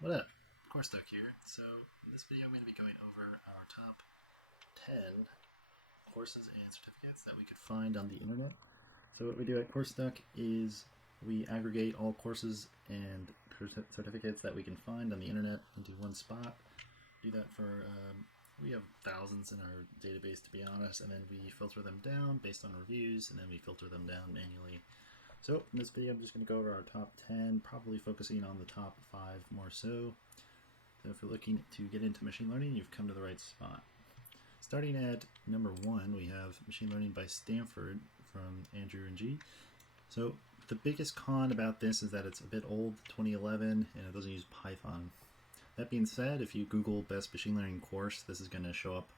What up? CourseDuck here. So, in this video, I'm going to be going over our top 10 courses and certificates that we could find on the internet. So, what we do at CourseDuck is we aggregate all courses and certificates that we can find on the internet into one spot. Do that for, we have thousands in our database, to be honest, and then we filter them down based on reviews, and then we filter them down manually. So in this video, I'm just going to go over our top 10, probably focusing on the top 5 more so. So if you're looking to get into machine learning, you've come to the right spot. Starting at number 1, we have Machine Learning by Stanford from Andrew and G. So the biggest con about this is that it's a bit old, 2011, and it doesn't use Python. That being said, if you Google best machine learning course, this is going to show up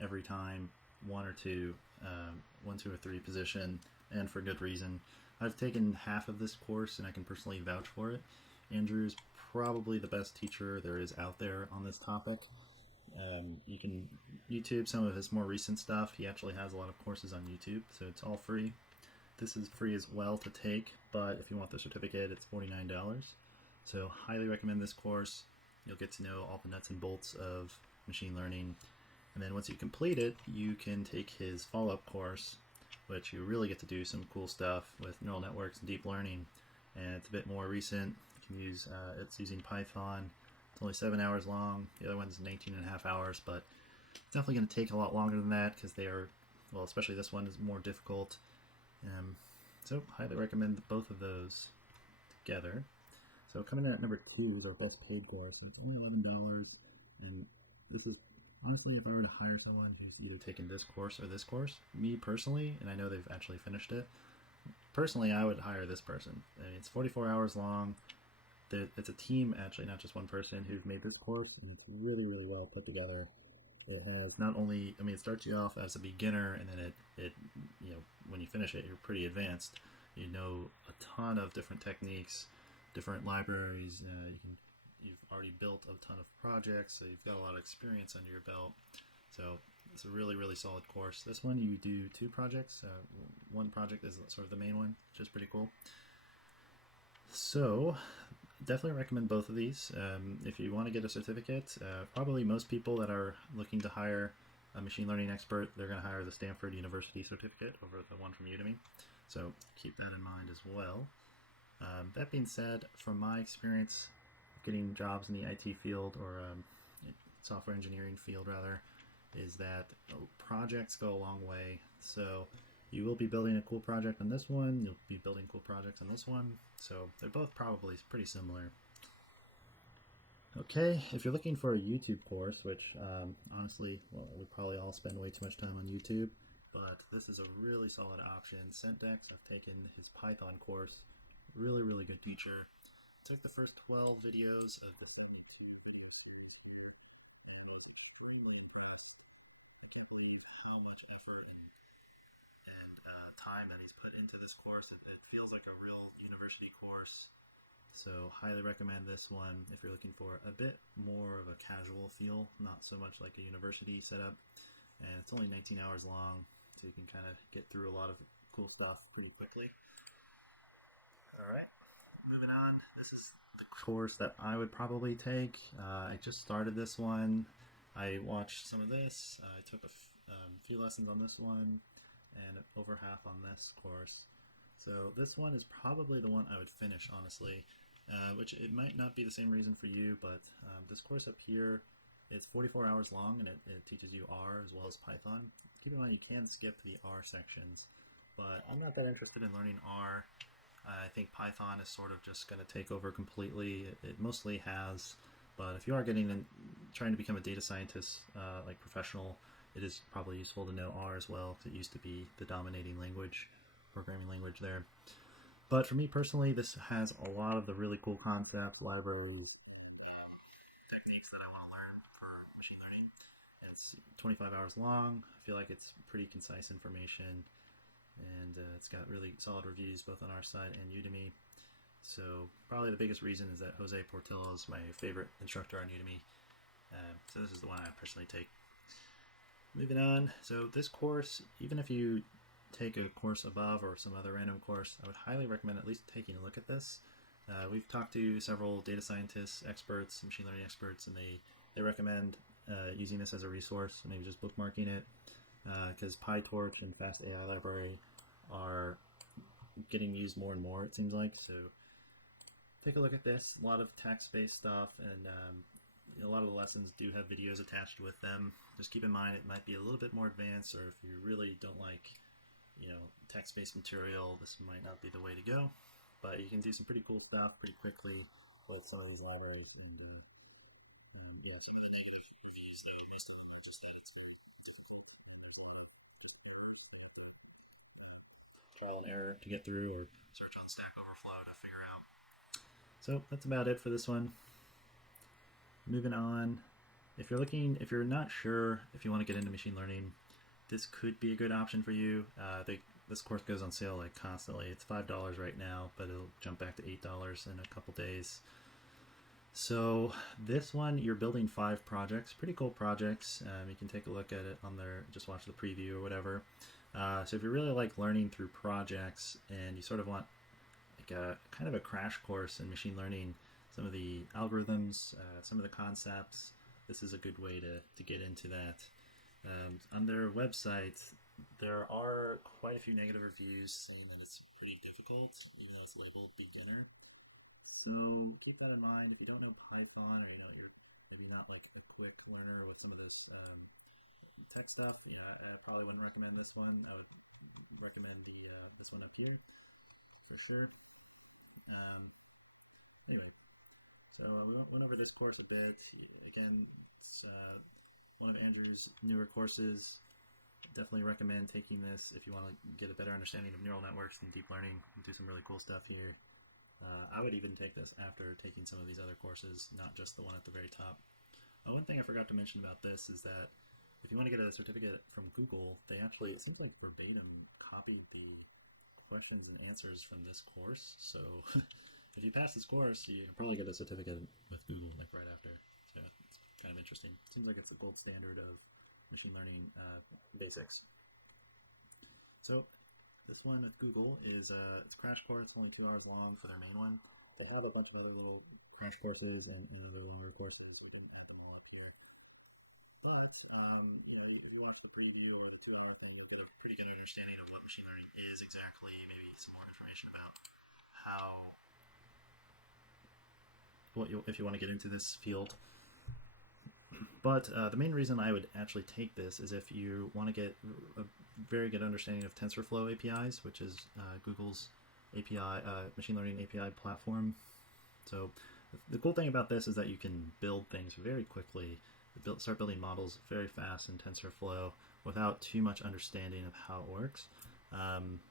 every time, one or two, one, two, or three position, and for good reason. I've taken half of this course, and I can personally vouch for it. Andrew's probably the best teacher there is out there on this topic. You can YouTube some of his more recent stuff. He actually has a lot of courses on YouTube, so it's all free. This is free as well to take, but if you want the certificate, it's $49. So highly recommend this course. You'll get to know all the nuts and bolts of machine learning. And then once you complete it, you can take his follow-up course, which you really get to do some cool stuff with neural networks and deep learning. And it's a bit more recent. You can use it's using Python. It's only 7 hours long. The other one's 19 and a half hours, but it's definitely going to take a lot longer than that because they are, well, especially this one is more difficult. So highly recommend both of those together. So coming in at number 2 is our best paid course. And it's only $11, and this is honestly, if I were to hire someone who's either taken this course or this course, me personally, and I know they've actually finished it, personally, I would hire this person. I mean, it's 44 hours long. It's a team, actually, not just one person who's made this course. It's really, really well put together. It has not only, I mean, it starts you off as a beginner, and then you know, when you finish it, you're pretty advanced. You know a ton of different techniques, different libraries. You've already built a ton of projects, so you've got a lot of experience under your belt. So it's a really, really solid course. This one, you do two projects. One project is sort of the main one, which is pretty cool. So definitely recommend both of these. If you want to get a certificate, probably most people that are looking to hire a machine learning expert, they're going to hire the Stanford University certificate over the one from Udemy. So keep that in mind as well. That being said, from my experience getting jobs in the IT field or software engineering field rather, is that projects go a long way. So you will be building a cool project on this one, you'll be building cool projects on this one. So they're both probably pretty similar. Okay, if you're looking for a YouTube course, which honestly, well, we probably all spend way too much time on YouTube, but this is a really solid option. Centdex, I've taken his Python course, really, really good teacher. Took the first 12 videos of the 72 video series here and was extremely impressed. I can't believe how much effort and time that he's put into this course. It feels like a real university course. So highly recommend this one if you're looking for a bit more of a casual feel, not so much like a university setup. And it's only 19 hours long, so you can kind of get through a lot of cool stuff pretty quickly. All right, moving on. This is the course that I would probably take. I just started this one. I watched some of this. I took a few lessons on this one and over half on this course. So this one is probably the one I would finish, honestly, which it might not be the same reason for you, but this course up here, it's 44 hours long, and it teaches you R as well as Python. Keep in mind you can skip the R sections, but I'm not that interested in learning R. I think Python is sort of just going to take over completely. It mostly has, but if you are getting in, trying to become a data scientist, like professional, it is probably useful to know R as well, because it used to be the dominating language, programming language there. But for me personally, this has a lot of the really cool concepts, libraries, techniques that I want to learn for machine learning. It's 25 hours long. I feel like it's pretty concise information, and it's got really solid reviews both on our site and Udemy. So probably the biggest reason is that Jose Portillo is my favorite instructor on Udemy. So this is the one I personally take. Moving on, so this course, even if you take a course above or some other random course, I would highly recommend at least taking a look at this. We've talked to several data scientists, experts, machine learning experts, and they recommend using this as a resource, maybe just bookmarking it, because PyTorch and Fast AI Library are getting used more and more, it seems like. So take a look at this. A lot of text-based stuff, and a lot of the lessons do have videos attached with them. Just keep in mind it might be a little bit more advanced, or if you really don't like, text-based material, this might not be the way to go. But you can do some pretty cool stuff pretty quickly with some of these libraries. And yeah, some of the negative reviews, most of them are just that it's difficult trial and error to get through, or search on Stack Overflow to figure out. So that's about it for this one. Moving on, if you're not sure if you want to get into machine learning, this could be a good option for you. This course goes on sale like constantly. It's $5 right now, but it'll jump back to $8 in a couple days. So this one, you're building 5 projects, pretty cool projects. You can take a look at it on there, just watch the preview or whatever. So if you really like learning through projects and you sort of want like a kind of a crash course in machine learning, some of the algorithms, some of the concepts, this is a good way to get into that. On their website, there are quite a few negative reviews saying that it's pretty difficult, even though it's labeled beginner. So keep that in mind. If you don't know Python, or you're maybe not like a quick learner with some of this tech stuff, I probably wouldn't recommend this one. I would recommend this one up here for sure. Anyway, so we went over this course a bit. Again, it's one of Andrew's newer courses. Definitely recommend taking this if you want to get a better understanding of neural networks and deep learning. Do some really cool stuff here. I would even take this after taking some of these other courses, not just the one at the very top. One thing I forgot to mention about this is that if you want to get a certificate from Google, they actually, it seems like verbatim, copied the questions and answers from this course. So if you pass this course, you probably get a certificate with Google like right after. So it's kind of interesting. It seems like it's the gold standard of machine learning basics. So this one with Google is it's a crash course, only 2 hours long for their main one. They have a bunch of other little crash courses and other longer courses. You can add them all up here. But if you watch the preview or the 2 hour thing, you'll get a pretty good understanding of what machine learning is exactly. Maybe some more information about how if you want to get into this field. But the main reason I would actually take this is if you want to get a very good understanding of TensorFlow APIs, which is Google's API machine learning API platform. So the cool thing about this is that you can build things very quickly, start building models very fast in TensorFlow without too much understanding of how it works.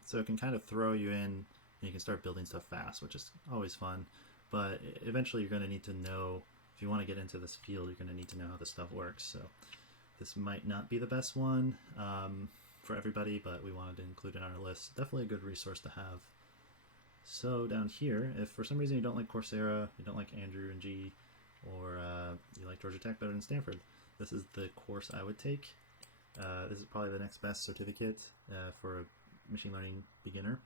So it can kind of throw you in, and you can start building stuff fast, which is always fun. But eventually you're going to need to know, if you want to get into this field, you're going to need to know how this stuff works. So this might not be the best one for everybody, but we wanted to include it on our list. Definitely a good resource to have. So down here, if for some reason you don't like Coursera, you don't like Andrew and G, or you like Georgia Tech better than Stanford, this is the course I would take. This is probably the next best certificate for a machine learning beginner.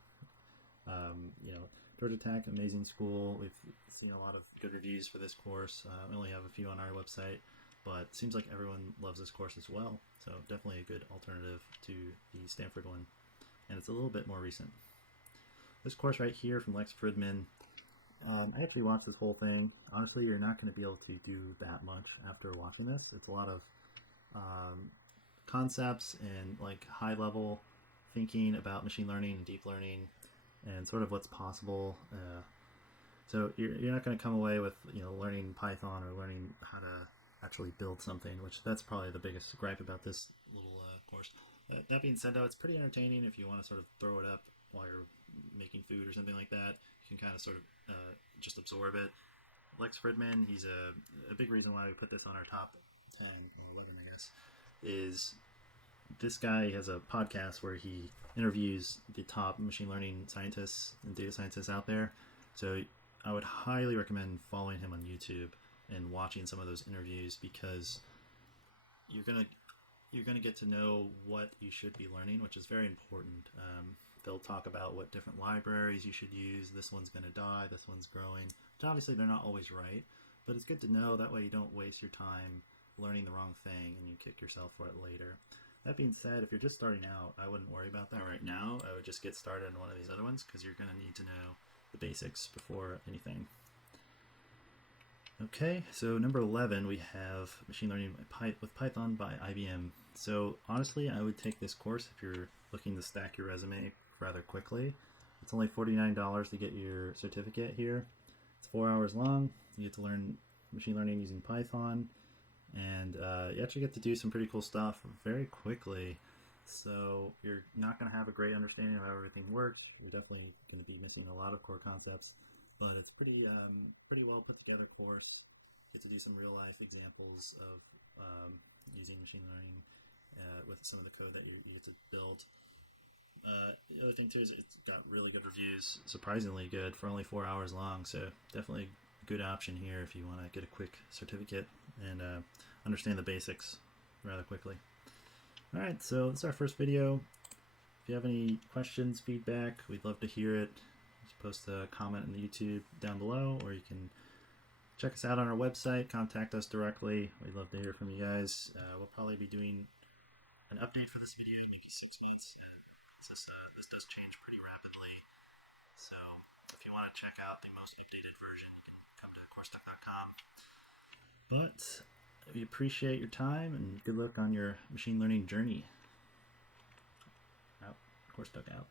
Georgia Tech, amazing school. We've seen a lot of good reviews for this course. We only have a few on our website, but it seems like everyone loves this course as well. So definitely a good alternative to the Stanford one. And it's a little bit more recent. This course right here from Lex Fridman, I actually watched this whole thing. Honestly, you're not going to be able to do that much after watching this. It's a lot of concepts and like high level thinking about machine learning and deep learning and sort of what's possible. So you're not going to come away with learning Python or learning how to actually build something, which that's probably the biggest gripe about this little course. That being said, though, it's pretty entertaining if you want to sort of throw it up while you're making food or something like that. You can kind of sort of just absorb it. Lex Fridman, he's a big reason why we put this on our top 10 or 11, I guess, is this guy has a podcast where he interviews the top machine learning scientists and data scientists out there. So I would highly recommend following him on YouTube and watching some of those interviews, because you're gonna get to know what you should be learning, which is very important. they'll talk about what different libraries you should use. This one's going to die, this one's growing. Which obviously they're not always right, but it's good to know. That way you don't waste your time learning the wrong thing and you kick yourself for it later. That being said, if you're just starting out, I wouldn't worry about that right now. I would just get started on one of these other ones because you're going to need to know the basics before anything. Okay, so number 11, we have Machine Learning with Python by IBM. So honestly, I would take this course if you're looking to stack your resume rather quickly. It's only $49 to get your certificate here. It's 4 hours long. You get to learn machine learning using Python, and you actually get to do some pretty cool stuff very quickly. So you're not going to have a great understanding of how everything works. You're definitely going to be missing a lot of core concepts, but it's pretty well put together course. You get to do some real life examples of using machine learning with some of the code that you get to build. The other thing too is it's got really good reviews, surprisingly good for only 4 hours long. So definitely a good option here if you want to get a quick certificate and understand the basics rather quickly. All right, so this is our first video. If you have any questions, feedback, we'd love to hear it. Just post a comment in the YouTube down below, or you can check us out on our website, contact us directly. We'd love to hear from you guys. We'll probably be doing an update for this video, maybe 6 months. This does change pretty rapidly. So if you want to check out the most updated version, you can come to CourseDuck.com. But we appreciate your time and good luck on your machine learning journey. Out. CourseDuck out.